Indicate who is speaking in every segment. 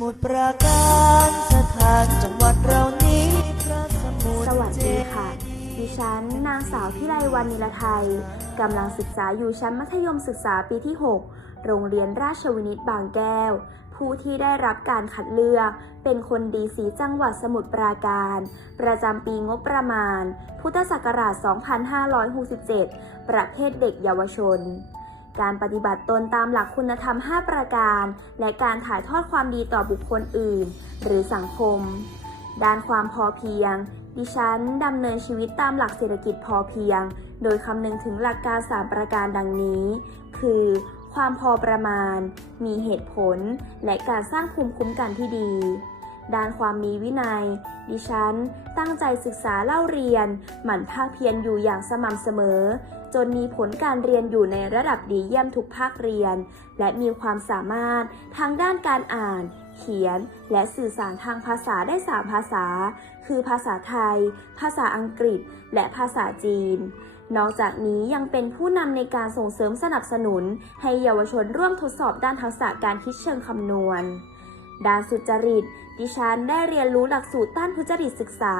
Speaker 1: มุทรปราการสถานจังหวัดเรานี้พระสมุทร
Speaker 2: สวัสดีค่ะ ดิฉันนางสาวพิไลวันนิลไทยกำลังศึกษาอยู่ชั้นมัธยมศึกษาปีที่ 6 โรงเรียนราชวินิตบางแก้ว ผู้ที่ได้รับการคัดเลือก เป็นคนดีสีจังหวัดสมุทรปราการ ประจำปีงบประมาณ พุทธศักราช 2567 ประเภทเด็กเยาวชน การปฏิบัติตนตามหลักคุณธรรม 5 ประการ และการถ่ายทอดความดีต่อบุคคลอื่น หรือสังคม ด้านความพอเพียง ดิฉันดำเนินชีวิตตามหลักเศรษฐกิจพอเพียง โดยคำนึงถึงหลักการ 3 ประการดังนี้ คือ ความพอประมาณ มีเหตุผล และการสร้างภูมิคุ้มกันที่ดี ด้านความมีวินัย ดิฉัน ตั้งใจศึกษาเล่าเรียน หมั่นภาคเพียรอยู่อย่างสม่ำเสมอ จนมีผลการเรียนอยู่ในระดับดีเยี่ยมทุกภาคเรียน และมีความสามารถทางด้านการอ่าน เขียน และสื่อสารทางภาษาได้3ภาษา คือภาษาไทย ภาษาอังกฤษ และภาษาจีนนอกจากนี้ยังเป็นผู้นำในการส่งเสริมสนับสนุน ให้เยาวชนร่วมทดสอบด้านทักษะการคิดเชิงคำนวณ ด้านสุจริต ดิฉันได้เรียนรู้หลักสูตรต้านทุจริตศึกษา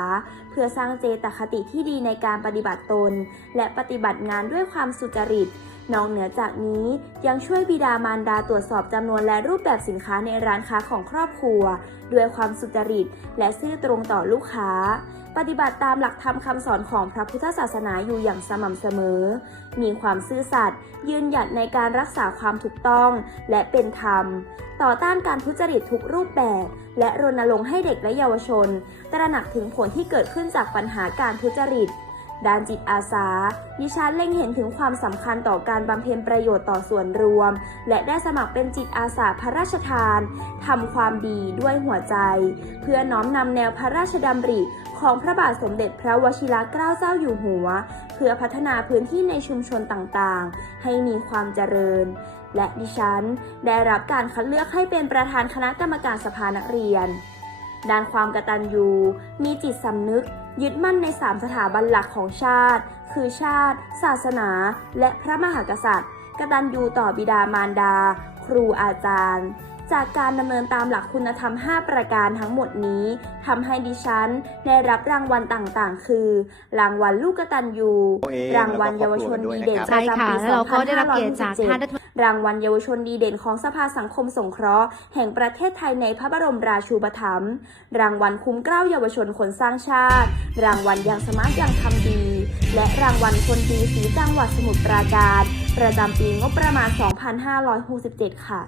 Speaker 2: เพื่อสร้างเจตคติที่ดีในการปฏิบัติตน และปฏิบัติงานด้วยความสุจริต นอกเหนือจากนี้ยังช่วยบิดามารดาตรวจสอบจำนวนและรูปแบบสินค้าในร้านค้าของครอบครัว ด้วยความสุจริต และซื่อตรงต่อลูกค้า ปฏิบัติตามหลักธรรมคำสอนของพระพุทธศาสนาอยู่อย่างสม่ำเสมอ มีความซื่อสัตย์ยืนหยัดในการรักษาความถูกต้อง และเป็นธรรม ต่อต้านการทุจริตทุกรูปแบบ และรณรงค์ให้เด็กและเยาวชน ตระหนักถึงผลที่เกิดขึ้นจากปัญหาการทุจริต ด้านจิตอาสา ดิฉันเล็งเห็นถึงความสำคัญต่อการบำเพ็ญประโยชน์ต่อส่วนรวม และได้สมัครเป็นจิตอาสาพระราชทานทำความดีด้วยหัวใจ เพื่อน้อมนำแนวพระราชดำริของพระบาทสมเด็จพระวชิรเกล้าเจ้าอยู่หัว เพื่อพัฒนาพื้นที่ในชุมชนต่างๆ ให้มีความเจริญ และดิฉัน ได้รับการคัดเลือกให้เป็นประธานคณะกรรมการสภานักเรียน ด้านความกตัญญูมีจิตสำนึก ยึดมั่นในสามสถาบันหลักของชาติ คือชาติ ศาสนา และพระมหากษัตริย์ กตัญญูต่อบิดามารดา ครูอาจารย์ จากการดำเนินตามหลักคุณธรรม 5 ประการทั้งหมดนี้ทำให้ดิฉันได้รับรางวัลต่างๆ คือ รางวัลลูกกตัญญู
Speaker 3: ตัวเอง
Speaker 2: รางวัลเยาวชนดีเด่น
Speaker 3: แล้วก็
Speaker 2: ป
Speaker 3: ครอบ
Speaker 2: ระ
Speaker 3: ครัวด้วยนะครับ
Speaker 2: จำปี
Speaker 4: ใช่ค่ะแล้วเราก็ได้รับเกียรติจากท่านรัฐมนตรี
Speaker 2: 2567รางวัลเยาวชนดีเด่นของสภาสังคมสงเคราะห์ แห่งประเทศไทยในพระบรมราชูปถัมภ์รางวัลคุ้มเกล้าเยาวชนคนสร้างชาติ รางวัลยังสมาร์ทยังทำดี และรางวัลคนดีสีจังหวัดสมุทรปราการ ประจำปีงบประมาณ 2567 ค่ะ